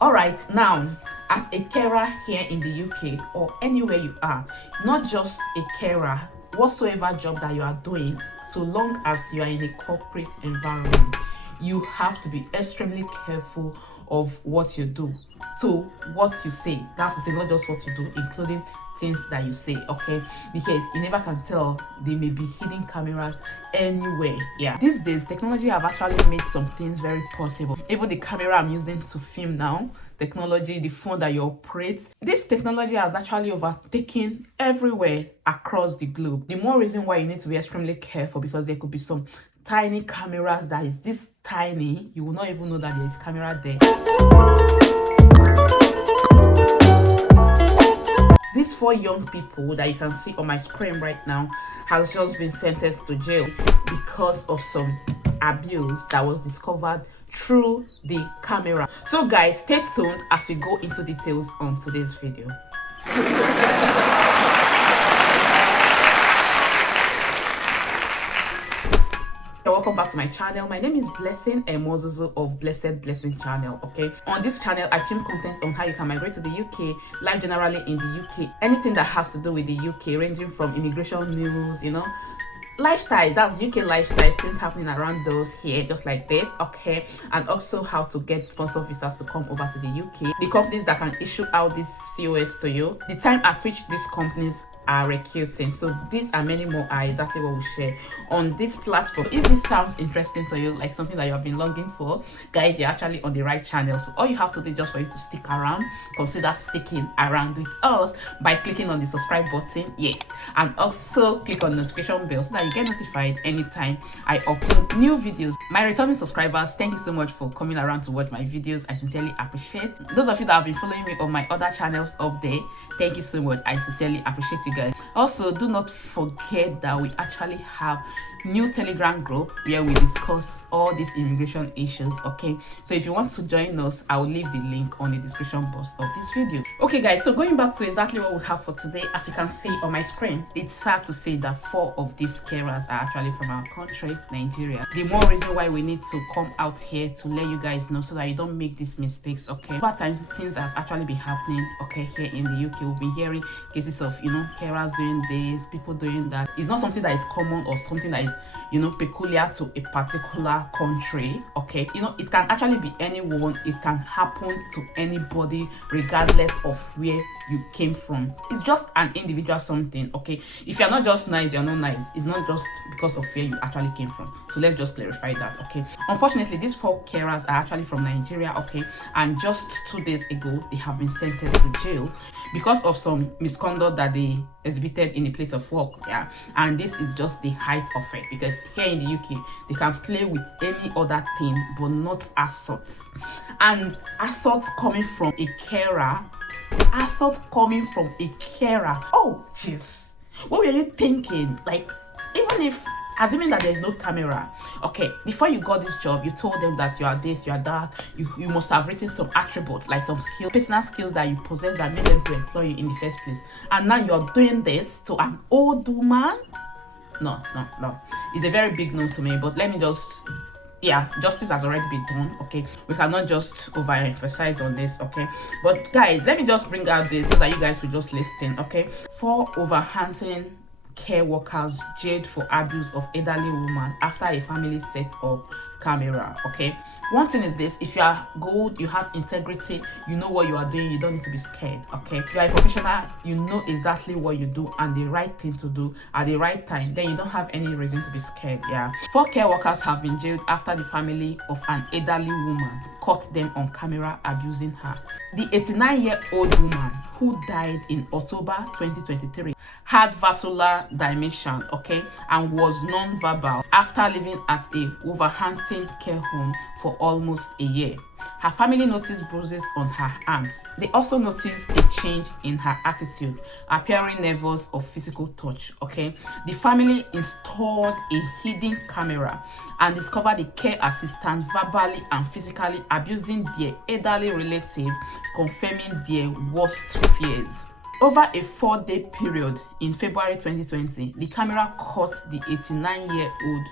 All right, now, as a carer here in the UK or anywhere you are, not just a carer, whatsoever job that you are doing, so long as you are in a corporate environment, you have to be extremely careful of what you do, to what you say. That's the thing, not just what you do, including things that you say, okay? Because you never can tell, there may be hidden cameras anywhere. Yeah, these days technology have actually made some things very possible. Even the camera I'm using to film now, technology, the phone that you operate, this technology has actually overtaken everywhere across the globe. The more reason why you need to be extremely careful, because there could be some tiny cameras that is this tiny, you will not even know that there is camera there. These 4 young people that you can see on my screen right now has just been sentenced to jail because of some abuse that was discovered through the camera. So guys, stay tuned as we go into details on today's video. Welcome back to my channel. My name is Blessing Emozuzu of Blessed Blessing channel. Okay, on this channel I film content on how you can migrate to the UK, life generally in the UK, anything that has to do with the UK, ranging from immigration news, you know, lifestyle, that's UK lifestyle, things happening around those here, just like this, okay, and also how to get sponsor visas to come over to the UK, the companies that can issue out these COS to you, the time at which these companies are recruiting. So these and many more are exactly what we share on this platform. If this sounds interesting to you, like something that you have been longing for, guys, you're actually on the right channel. So all you have to do is just for you to stick around, consider sticking around with us by clicking on the subscribe button, yes, and also click on the notification bell so that you get notified anytime I upload new videos. My returning subscribers, thank you so much for coming around to watch my videos. I sincerely appreciate. Those of you that have been following me on my other channels up there, thank you so much. I sincerely appreciate you guys. Also, do not forget that we actually have new Telegram group where we discuss all these immigration issues, okay? So if you want to join us, I will leave the link on the description box of this video. Okay guys, so going back to exactly what we have for today, as you can see on my screen, it's sad to say that 4 of these carers are actually from our country, Nigeria. The more reason why we need to come out here to let you guys know so that you don't make these mistakes, okay? Over time, things have actually been happening, okay, here in the UK. We've been hearing cases of, you know, carers doing this, people doing that. It's not something that is common or something that is, you know, peculiar to a particular country, okay? You know, it can actually be anyone. It can happen to anybody regardless of where you came from. It's just an individual something, okay? If you're not just nice, you're not nice. It's not just because of where you actually came from. So let's just clarify that, okay? Unfortunately, these 4 carers are actually from Nigeria, okay? And just 2 days ago, they have been sentenced to jail because of some misconduct that they exhibited in the place of work, yeah? And this is just the height of it, because here in the UK, they can play with any other thing, but not assault. And assault coming from a carer, oh jeez, what were you thinking? Like, even if, assuming that there's no camera, okay, before you got this job, you told them that you are this, you are that, you must have written some attributes, like some skills, personal skills that you possess that made them to employ you in the first place, and now you're doing this to an old woman? No, it's a very big no to me. But let me just, yeah, justice has already been done, okay? We cannot just overemphasize on this, okay? But guys, let me just bring out this so that you guys will just listen, okay? 4 Wolverhampton care workers jailed for abuse of elderly woman after a family set up camera, okay? One thing is this: if you are good, you have integrity, you know what you are doing, you don't need to be scared, okay? You are a professional, you know exactly what you do and the right thing to do at the right time, then you don't have any reason to be scared, yeah? 4 care workers have been jailed after the family of an elderly woman caught them on camera abusing her. The 89-year-old woman, who died in October 2023, had vascular dementia, okay, and was non-verbal after living at a Wolverhampton care home for almost a year. Her family noticed bruises on her arms. They also noticed a change in her attitude, appearing nervous of physical touch, okay? The family installed a hidden camera and discovered the care assistant verbally and physically abusing their elderly relative, confirming their worst fears. Over a 4-day period in February 2020, the camera caught the 89-year-old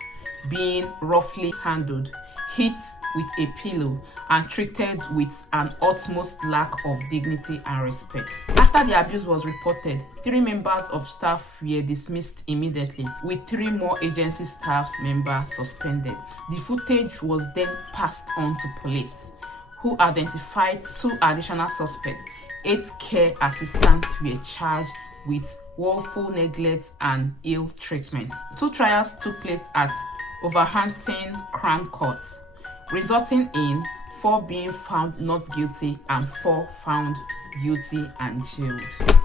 being roughly handled, hit with a pillow and treated with an utmost lack of dignity and respect. After the abuse was reported, 3 members of staff were dismissed immediately, with 3 more agency staff members suspended. The footage was then passed on to police, who identified 2 additional suspects. 8 care assistants were charged with woeful neglect and ill treatment. 2 trials took place at Wolverhampton Crown Court, resulting in 4 being found not guilty and 4 found guilty and jailed.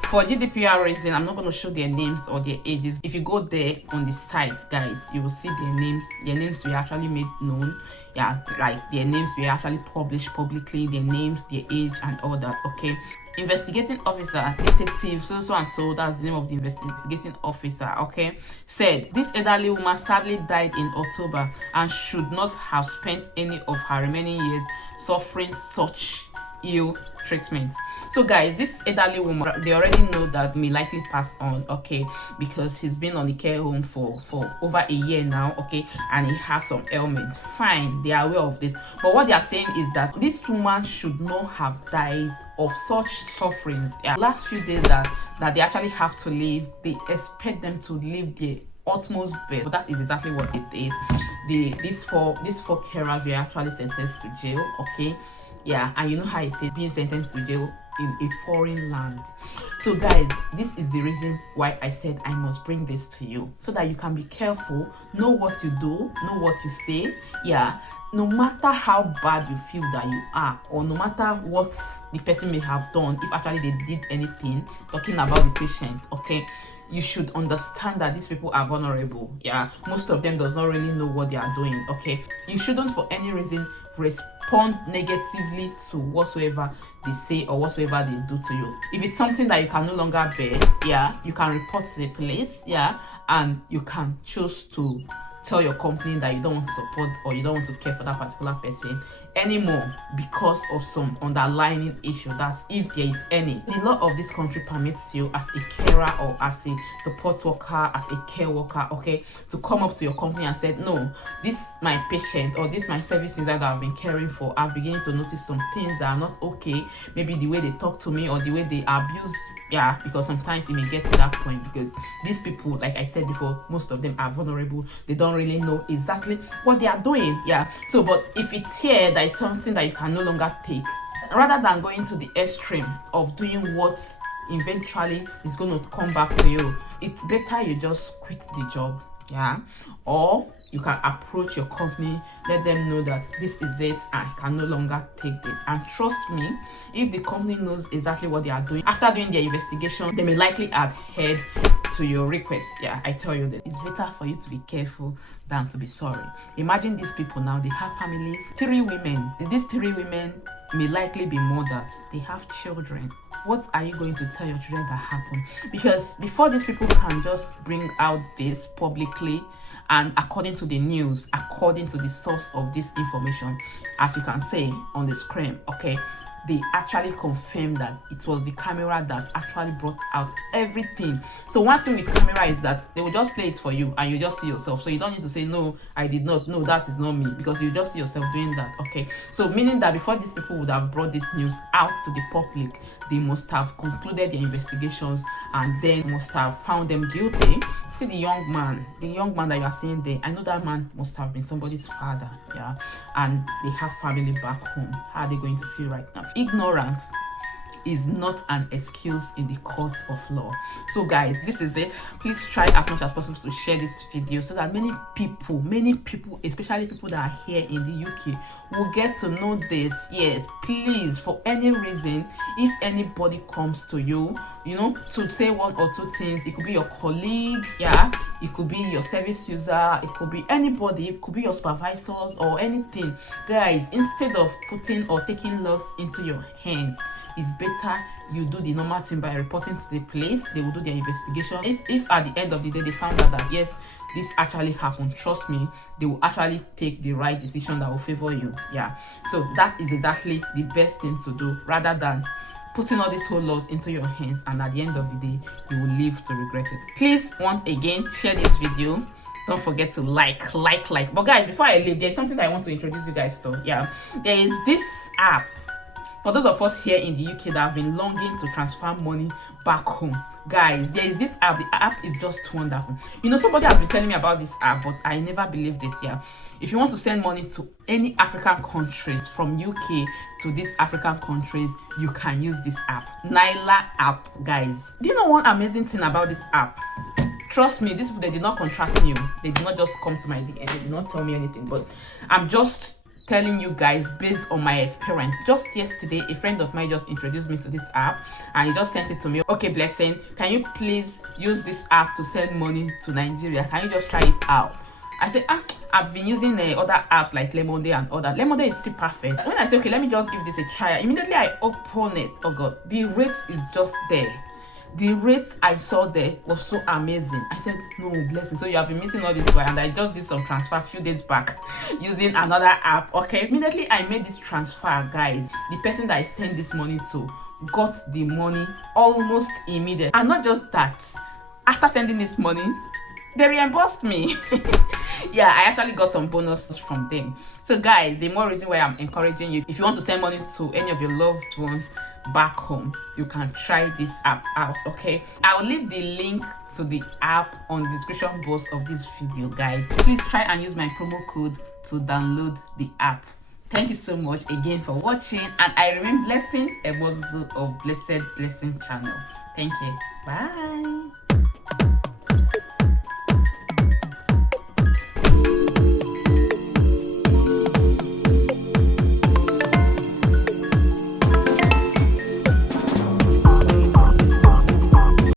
For GDPR reason, I'm not going to show their names or their ages. If you go there on the site, guys, you will see their names. Their names were actually made known. Yeah, like their names were actually published publicly, their names, their age, and all that. Okay. Investigating officer, detective, so and so, that's the name of the investigating officer, okay, said this elderly woman sadly died in October and should not have spent any of her remaining years suffering such ill treatment. So guys, this elderly woman, they already know that may likely pass on, okay, because he's been on the care home for over a year now, okay, and he has some ailments. Fine, they are aware of this, but what they are saying is that this woman should not have died of such sufferings. Yeah, last few days that they actually have to leave, they expect them to leave their utmost best. But that is exactly what it is. These four carers were actually sentenced to jail, okay. Yeah, and you know how it is being sentenced to jail in a foreign land. So guys, this is the reason why I said I must bring this to you, so that you can be careful, know what you do, know what you say. Yeah, no matter how bad you feel that you are, or no matter what the person may have done, if actually they did anything, talking about the patient, okay, you should understand that these people are vulnerable. Yeah, most of them does not really know what they are doing, okay. You shouldn't for any reason respond negatively to whatsoever they say or whatsoever they do to you. If it's something that you can no longer bear, yeah, you can report to the police, yeah, and you can choose to tell your company that you don't want to support or you don't want to care for that particular person anymore because of some underlying issue. That's if there is any. The law of this country permits you as a carer or as a support worker, as a care worker, okay, to come up to your company and say, no, this my patient or this my service user that I've been caring for, I've beginning to notice some things that are not okay. Maybe the way they talk to me or the way they abuse. Yeah, because sometimes it may get to that point, because these people, like I said before, most of them are vulnerable. They don't really know exactly what they are doing. Yeah, so but if it's here that is something that you can no longer take, rather than going to the extreme of doing what eventually is going to come back to you, it's better you just quit the job. Yeah, or you can approach your company, let them know that this is it and I can no longer take this. And trust me, if the company knows exactly what they are doing, after doing their investigation, they may likely adhere to your request. Yeah, I tell you that it's better for you to be careful than to be sorry. Imagine these people now, they have families, 3 women. These 3 women may likely be mothers, they have children. What are you going to tell your children that happened? Because before these people can just bring out this publicly, and according to the news, according to the source of this information, as you can say on the screen, okay, they actually confirmed that it was the camera that actually brought out everything. So one thing with camera is that they will just play it for you and you just see yourself. So you don't need to say, no, I did not, no, that is not me, because you just see yourself doing that, okay? So meaning that before these people would have brought this news out to the public, they must have concluded their investigations and then must have found them guilty. See the young man that you are seeing there, I know that man must have been somebody's father, yeah, and they have family back home. How are they going to feel right now? Ignorance is not an excuse in the courts of law. So guys, this is it. Please try as much as possible to share this video so that many people, especially people that are here in the UK, will get to know this. Yes, please, for any reason, if anybody comes to you, you know, to say 1 or 2 things, it could be your colleague, yeah, it could be your service user, it could be anybody, it could be your supervisors or anything. Guys, instead of putting or taking laws into your hands, it's better you do the normal thing by reporting to the police. They will do their investigation. If at the end of the day they found out that yes, this actually happened, trust me, they will actually take the right decision that will favor you. Yeah, so that is exactly the best thing to do, rather than putting all these whole laws into your hands and at the end of the day you will live to regret it. Please, once again, share this video, don't forget to like. But guys, before I leave, there's something that I want to introduce you guys to. Yeah, there is this app for those of us here in the UK that have been longing to transfer money back home. Guys, there is this app. The app is just wonderful. You know, somebody has been telling me about this app, but I never believed it. Yeah, if you want to send money to any African countries, from UK to these African countries, you can use this app, Nyla app. Guys, do you know one amazing thing about this app? Trust me, these people, they did not contract me. They did not just come to my DM. They did not tell me anything, but I'm just telling you guys based on my experience. Just yesterday, a friend of mine just introduced me to this app and he just sent it to me. Okay, Blessing, can you please use this app to send money to Nigeria? Can you just try it out? I said, I've been using other apps like Lemonade and other. Lemonade is still perfect. When I say, okay, let me just give this a try, immediately I open it. Oh God, the rate is just there. The rate I saw there was so amazing. I said, no, Blessing, so you have been missing all this while, and I just did some transfer a few days back using another app. Okay, immediately I made this transfer, guys. The person that I sent this money to got the money almost immediately. And not just that, after sending this money, they reimbursed me. Yeah, I actually got some bonuses from them. So guys, the more reason why I'm encouraging you, if you want to send money to any of your loved ones back home, you can try this app out. Okay, I'll leave the link to the app on the description box of this video, guys. Please try and use my promo code to download the app. Thank you so much again for watching, and I remain Blessing, a model of Blessed Blessing channel. Thank you. Bye.